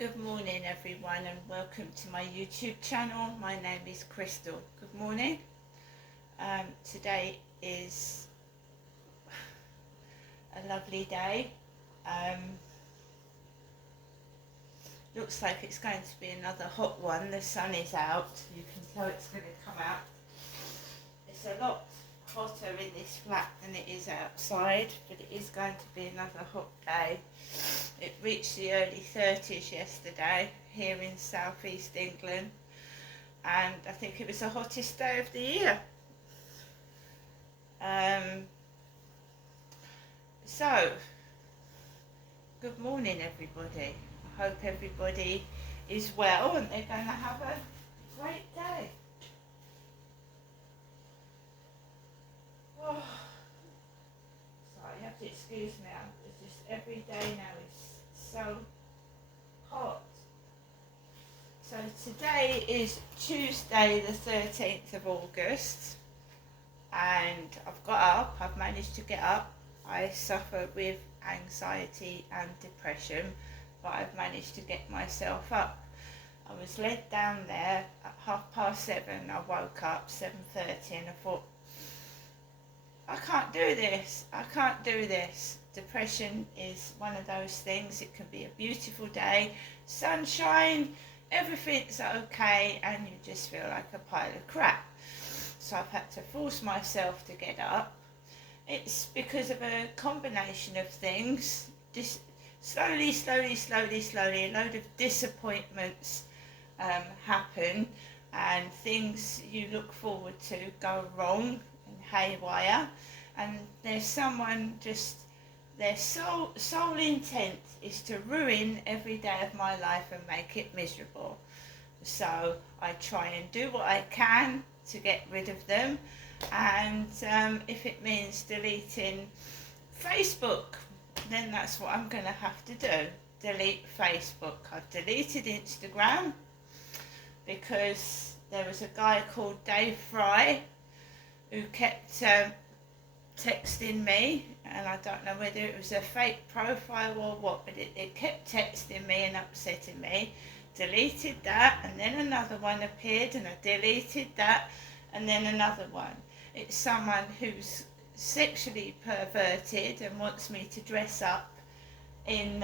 Good morning everyone and welcome to my YouTube channel. My name is Crystal. Good morning. Today is a lovely day. Looks like it's going to be another hot one. The sun is out. You can tell it's going to come out. It's a lot hotter in this flat than it is outside, but it is going to be another hot day. It reached the early 30s yesterday here in southeast England, and I think it was the hottest day of the year. So, good morning everybody. I hope everybody is well and they're going to have a great day. Oh, sorry, you have to excuse me. It's just every day now is so hot. So today is Tuesday the 13th of August and I've got up. I've managed to get up. I suffer with anxiety and depression, but I've managed to get myself up. I was led down there at 7:30. I woke up 7:30 and I thought, I can't do this. I can't do this. Depression is one of those things. It can be a beautiful day, sunshine, everything's okay, and you just feel like a pile of crap. So I've had to force myself to get up. It's because of a combination of things. Slowly, a load of disappointments happen, and things you look forward to go wrong and haywire, and there's someone just, their sole intent is to ruin every day of my life and make it miserable. So I try and do what I can to get rid of them, and if it means deleting Facebook, then that's what I'm going to have to do. Delete Facebook. I've deleted Instagram because there was a guy called Dave Fry who kept texting me, and I don't know whether it was a fake profile or what, but it kept texting me and upsetting me. Deleted that, and then another one appeared, and I deleted that, and then another one. It's someone who's sexually perverted and wants me to dress up in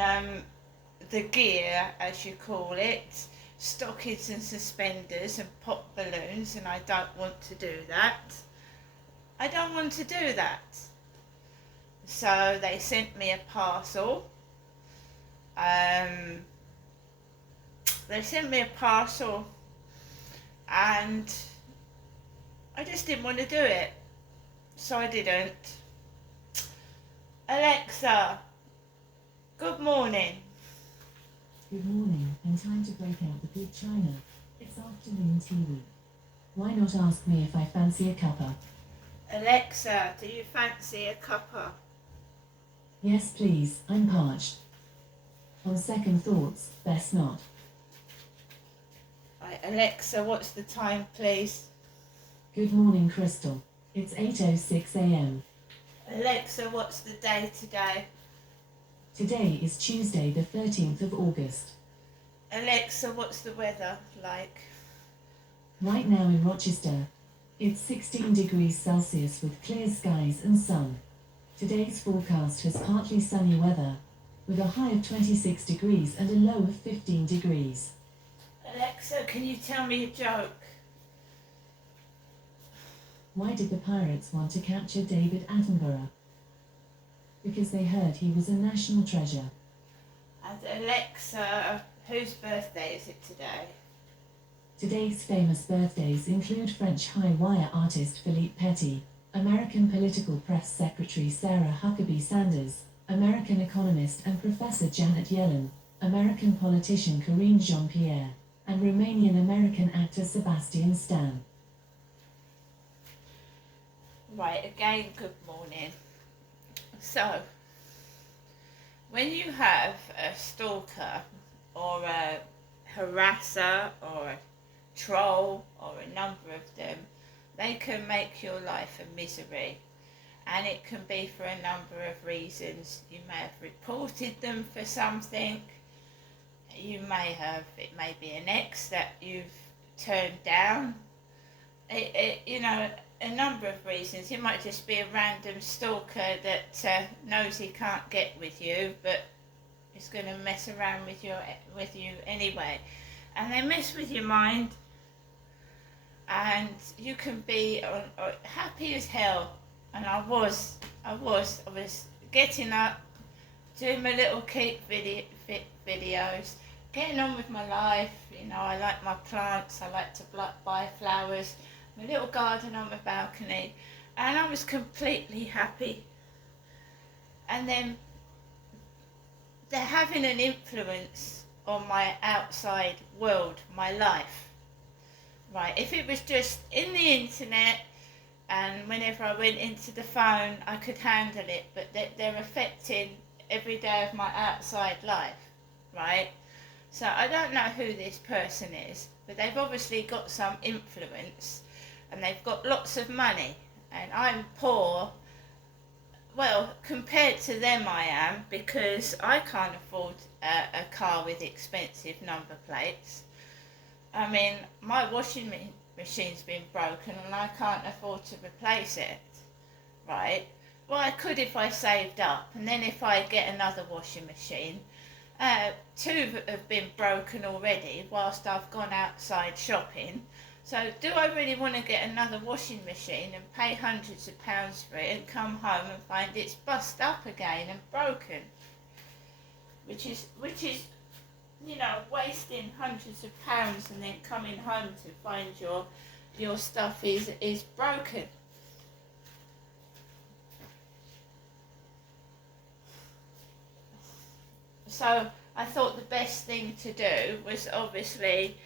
the gear, as you call it, stockings and suspenders and pop balloons, and I don't want to do that. I don't want to do that. So they sent me a parcel. They sent me a parcel and I just didn't want to do it. So I didn't. Alexa, good morning. Good morning, and time to break out the good china. It's afternoon TV. Why not ask me if I fancy a cuppa? Alexa, do you fancy a cuppa? Yes please, I'm parched. On second thoughts, best not. Right, Alexa, what's the time please? Good morning Crystal. It's 8:06 a.m. Alexa, what's the day today? Today is Tuesday the 13th of August. Alexa, what's the weather like? Right now in Rochester, it's 16 degrees Celsius with clear skies and sun. Today's forecast has partly sunny weather, with a high of 26 degrees and a low of 15 degrees. Alexa, can you tell me a joke? Why did the pirates want to capture David Attenborough? Because they heard he was a national treasure. And Alexa, whose birthday is it today? Today's famous birthdays include French high wire artist Philippe Petit, American political press secretary Sarah Huckabee Sanders, American economist and professor Janet Yellen, American politician Karine Jean-Pierre, and Romanian-American actor Sebastian Stan. Right, again, good morning. So, when you have a stalker or a harasser or a troll or a number of them, they can make your life a misery, and it can be for a number of reasons. You may have reported them for something, you may have, it may be an ex that you've turned down. You know, a number of reasons. It might just be a random stalker that knows he can't get with you, but is going to mess around with you anyway, and they mess with your mind, and you can be happy as hell. And I was getting up, doing my little keep videos, getting on with my life. You know, I like my plants, I like to buy flowers, my little garden on my balcony, and I was completely happy. And then they're having an influence on my outside world, my life. Right, if it was just in the internet and whenever I went into the phone I could handle it, but they're affecting every day of my outside life, right? So I don't know who this person is, but they've obviously got some influence and they've got lots of money, and I'm poor. Well, compared to them I am, because I can't afford a car with expensive number plates. I mean, my washing machine's been broken and I can't afford to replace it, right? Well, I could if I saved up, and then if I get another washing machine. Two have been broken already whilst I've gone outside shopping. So do I really want to get another washing machine and pay hundreds of pounds for it and come home and find it's bust up again and broken? Which is you know, wasting hundreds of pounds and then coming home to find your stuff is broken. So I thought the best thing to do was obviously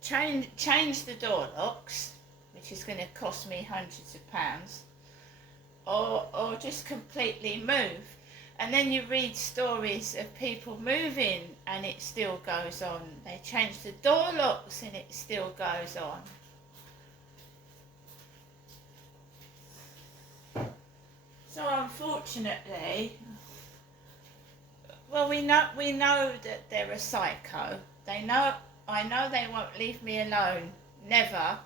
change the door locks, which is going to cost me hundreds of pounds, or just completely move. And then you read stories of people moving and it still goes on. They change the door locks and it still goes on. So unfortunately, well, we know that they're a psycho. I know they won't leave me alone, never,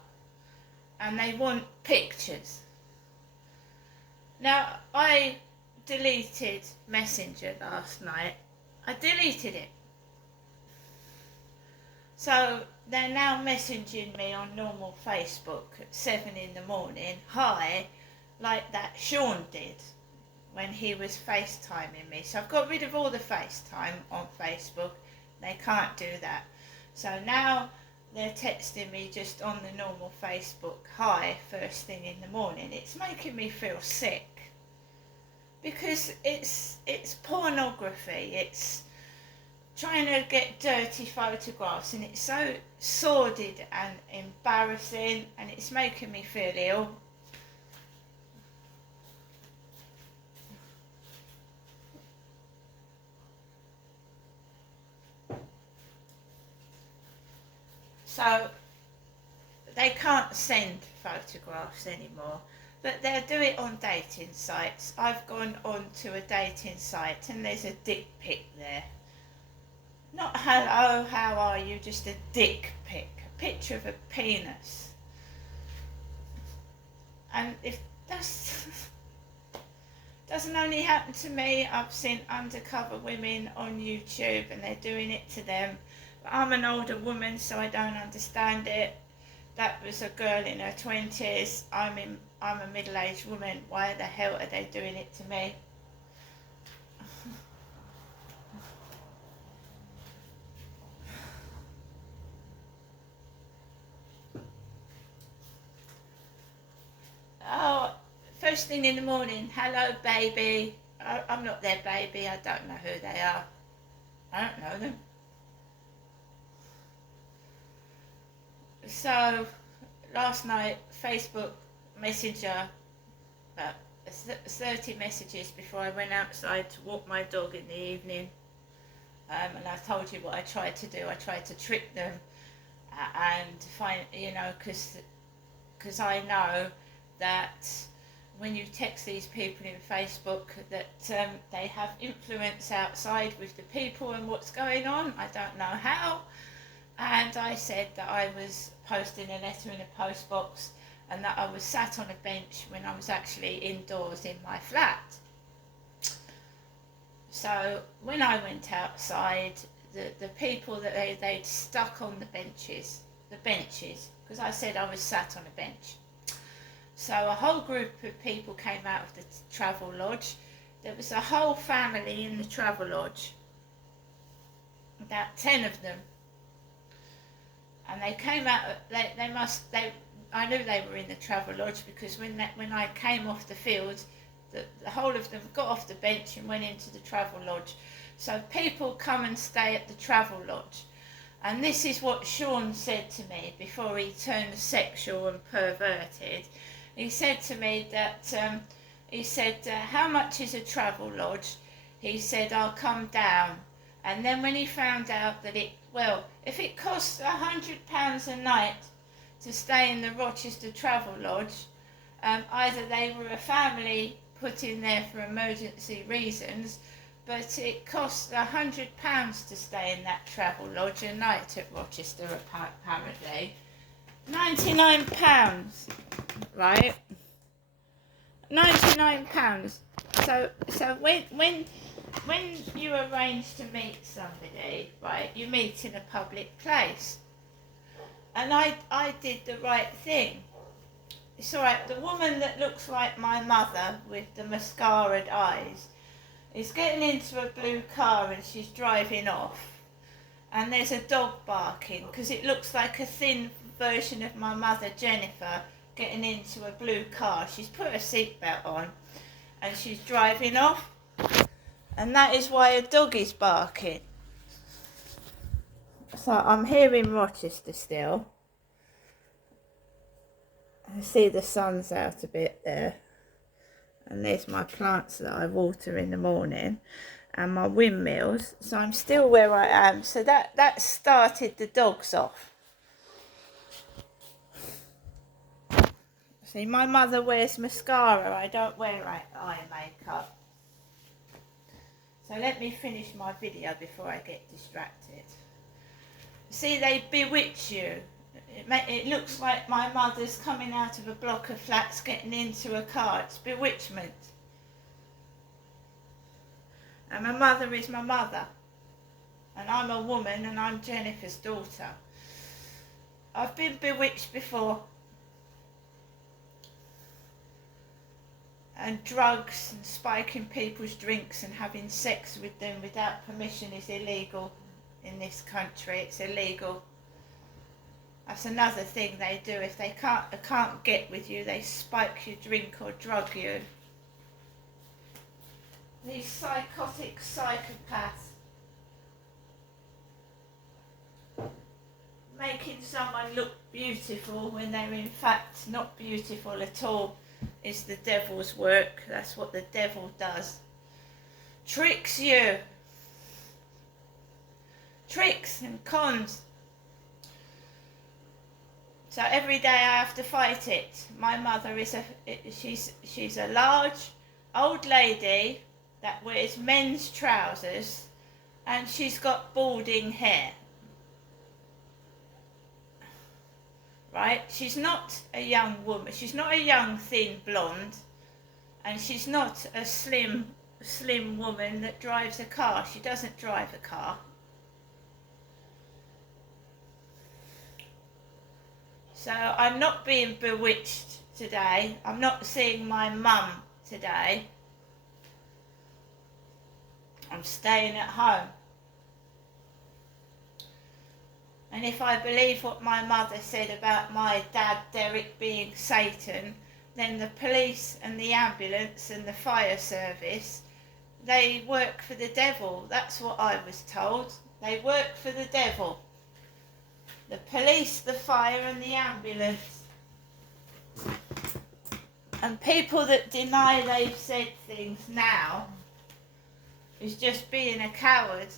and they want pictures. Now, I deleted Messenger last night. I deleted it. So they're now messaging me on normal Facebook at 7 in the morning, hi, like that Sean did when he was FaceTiming me. So I've got rid of all the FaceTime on Facebook. They can't do that. So now they're texting me just on the normal Facebook, hi, first thing in the morning. It's making me feel sick, because it's pornography. It's trying to get dirty photographs, and it's so sordid and embarrassing, and it's making me feel ill. So they can't send photographs anymore, but they'll do it on dating sites. I've gone on to a dating site and there's a dick pic there. Not hello, how are you, just a dick pic, a picture of a penis. And if that's doesn't only happen to me, I've seen undercover women on YouTube and they're doing it to them. But I'm an older woman, so I don't understand it. That was a girl in her 20s. I'm a middle-aged woman. Why the hell are they doing it to me? Oh, first thing in the morning, hello baby. I'm not their baby, I don't know who they are. I don't know them. So, last night, Facebook Messenger, about 30 messages before I went outside to walk my dog in the evening. And I told you what I tried to do. I tried to trick them and find, because I know that when you text these people in Facebook that they have influence outside with the people and what's going on. I don't know how. And I said that I was posting a letter in a post box and that I was sat on a bench when I was actually indoors in my flat. So when I went outside, the people that they'd stuck on the benches, because I said I was sat on a bench. So a whole group of people came out of the travel lodge. There was a whole family in the travel lodge, about 10 of them. And they came out, I knew they were in the travel lodge because when I came off the field, the whole of them got off the bench and went into the travel lodge. So people come and stay at the travel lodge. And this is what Sean said to me before he turned sexual and perverted. He said to me that, how much is a travel lodge? He said, I'll come down. And then when he found out that if it costs £100 a night to stay in the Rochester Travel Lodge, either they were a family put in there for emergency reasons, but it costs £100 to stay in that travel lodge a night at Rochester, apparently. £99, right? £99. So when you arrange to meet somebody, right, you meet in a public place. And I did the right thing. It's alright, the woman that looks like my mother with the mascaraed eyes is getting into a blue car and she's driving off. And there's a dog barking because it looks like a thin version of my mother, Jennifer, getting into a blue car. She's put a seatbelt on and she's driving off. And that is why a dog is barking. So I'm here in Rochester still. I see the sun's out a bit there. And there's my plants that I water in the morning. And my windmills. So I'm still where I am. So that started the dogs off. See, my mother wears mascara. I don't wear eye makeup. So let me finish my video before I get distracted. See, they bewitch you. It looks like my mother's coming out of a block of flats getting into a car. It's bewitchment. And my mother is my mother. And I'm a woman and I'm Jennifer's daughter. I've been bewitched before. And drugs and spiking people's drinks and having sex with them without permission is illegal in this country. It's illegal. That's another thing they do. If they can't get with you, they spike your drink or drug you. These psychotic psychopaths. Making someone look beautiful when they're in fact not beautiful at all is the devil's work. That's what the devil does. Tricks you. Tricks and cons. So every day I have to fight it. My mother she's a large old lady that wears men's trousers and she's got balding hair. Right? She's not a young woman. She's not a young thin blonde, and she's not a slim woman that drives a car. She doesn't drive a car. So I'm not being bewitched today. I'm not seeing my mum today. I'm staying at home. And if I believe what my mother said about my dad Derek being Satan, then the police and the ambulance and the fire service, they work for the devil. That's what I was told. They work for the devil. The police, the fire and the ambulance. And people that deny they've said things now is just being a coward,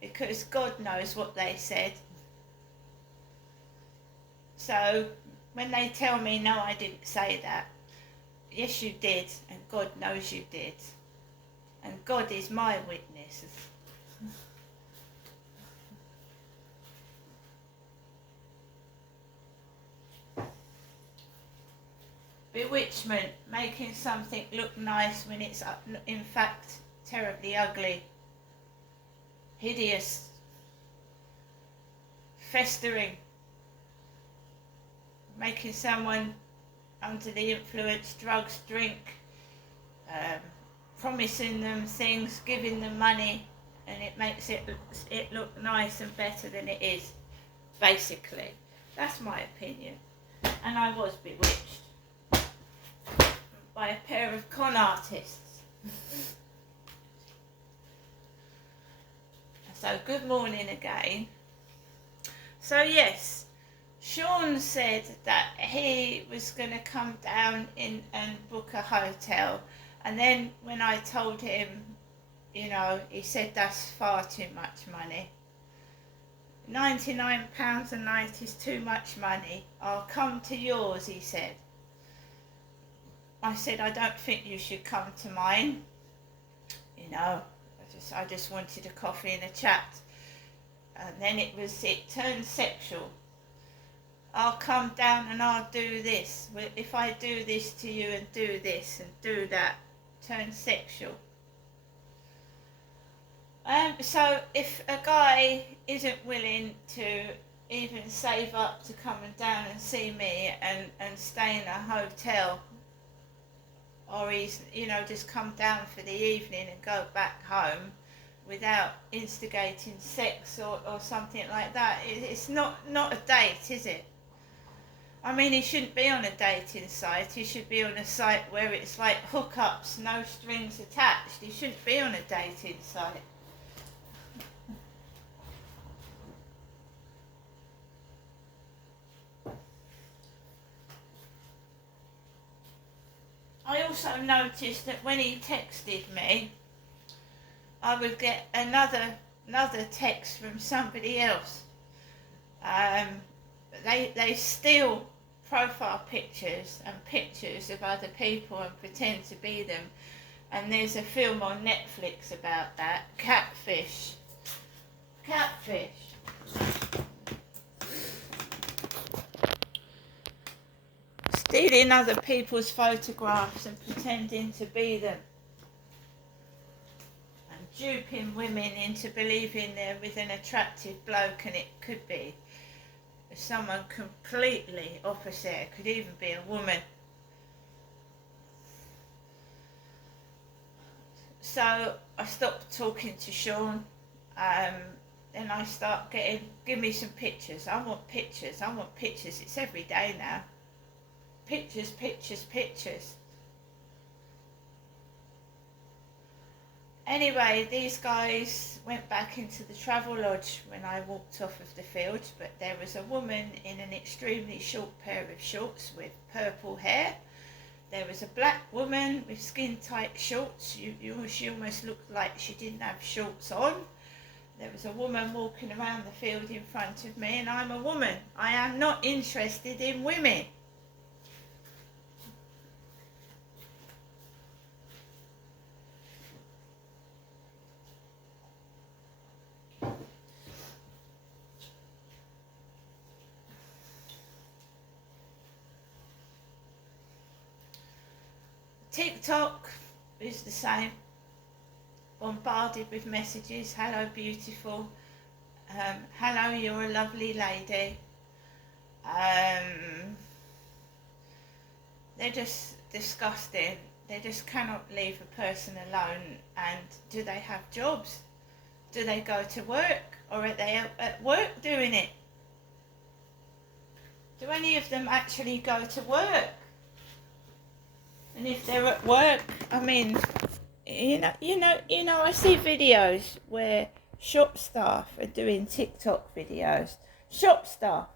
because God knows what they said. So when they tell me, no, I didn't say that, Yes, you did, and God knows you did. And God is my witness. Bewitchment, making something look nice when it's in fact terribly ugly, hideous, festering, making someone under the influence, drugs, drink, promising them things, giving them money, and it makes it look nice and better than it is, basically. That's my opinion. And I was bewitched by a pair of con artists. So good morning again. So yes, Sean said that he was going to come down in and book a hotel, and then when I told him, you know, he said that's far too much money. £99 a night is too much money. I'll come to yours, he said. I said, I don't think you should come to mine. You know, I just wanted a coffee and a chat. And then it turned sexual. I'll come down and I'll do this. If I do this to you and do this and do that, turn sexual. So if a guy isn't willing to even save up to come down and see me and stay in a hotel, or he's, you know, just come down for the evening and go back home without instigating sex or something like that, it's not a date, is it? I mean, he shouldn't be on a dating site. He should be on a site where it's like hookups, no strings attached. He shouldn't be on a dating site. I also noticed that when he texted me, I would get another text from somebody else. They steal profile pictures and pictures of other people and pretend to be them. And there's a film on Netflix about that, Catfish. Stealing other people's photographs and pretending to be them. And duping women into believing they're with an attractive bloke, and it could be someone completely opposite. It could even be a woman. So I stopped talking to Sean. Then I start give me some pictures. I want pictures. It's every day now. Pictures. Anyway, these guys went back into the travel lodge when I walked off of the field, but there was a woman in an extremely short pair of shorts with purple hair. There was a black woman with skin-tight shorts. She almost looked like she didn't have shorts on. There was a woman walking around the field in front of me, and I'm a woman. I am not interested in women. TikTok is the same. Bombarded with messages. Hello, beautiful. Hello, you're a lovely lady. They're just disgusting. They just cannot leave a person alone. And do they have jobs? Do they go to work? Or are they at work doing it? Do any of them actually go to work? And if they're at work, I mean, you know, I see videos where shop staff are doing TikTok videos. Shop staff.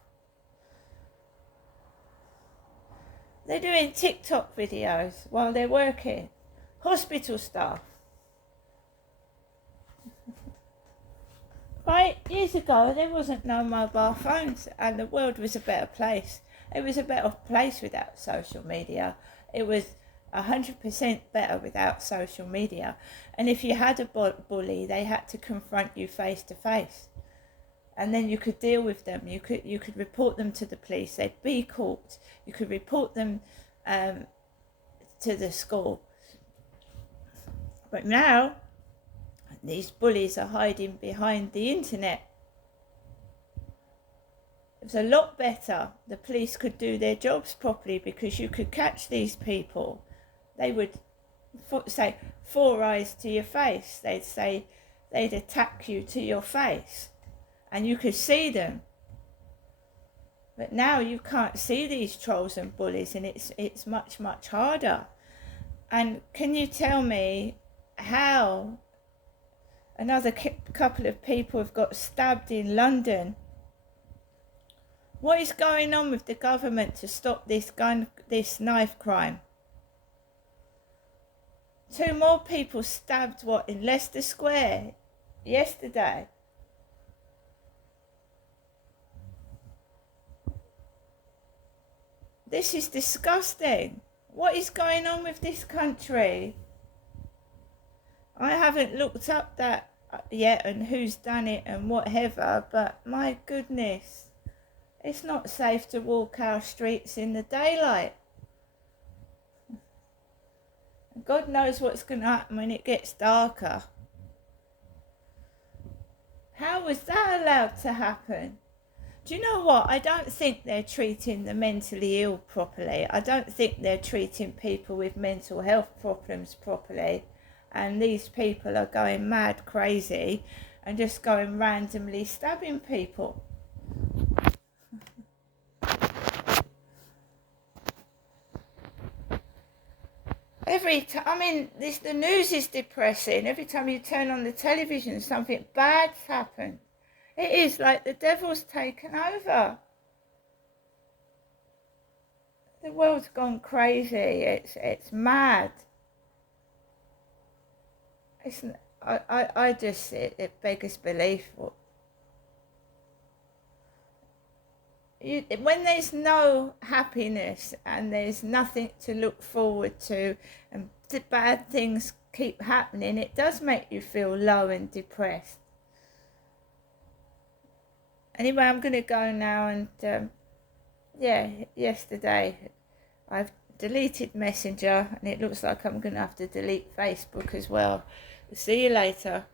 They're doing TikTok videos while they're working. Hospital staff. Right, years ago there wasn't no mobile phones and the world was a better place. It was a better place without social media. It was 100% better without social media. And if you had a bully, they had to confront you face to face, and then you could deal with them. You could report them to the police. They'd be caught. You could report them to the school. But now these bullies are hiding behind the internet. It was a lot better. The police could do their jobs properly, because you could catch these people. They would say 4 eyes to your face. They'd attack you to your face, and you could see them. But now you can't see these trolls and bullies, and it's much, much harder. And can you tell me how another couple of people have got stabbed in London? What is going on with the government to stop this knife crime? 2 more people stabbed, in Leicester Square yesterday. This is disgusting. What is going on with this country? I haven't looked up that yet and who's done it and whatever, but my goodness, it's not safe to walk our streets in the daylight. God knows what's going to happen when it gets darker. How was that allowed to happen? Do you know what? I don't think they're treating the mentally ill properly. I don't think they're treating people with mental health problems properly. And these people are going mad crazy and just going randomly stabbing people. The news is depressing. Every time you turn on the television, something bad's happened. It is like the devil's taken over. The world's gone crazy. It's mad. It beggars belief. When there's no happiness and there's nothing to look forward to, and the bad things keep happening, it does make you feel low and depressed. Anyway, I'm going to go now, and yesterday I've deleted Messenger, and it looks like I'm going to have to delete Facebook as well. See you later.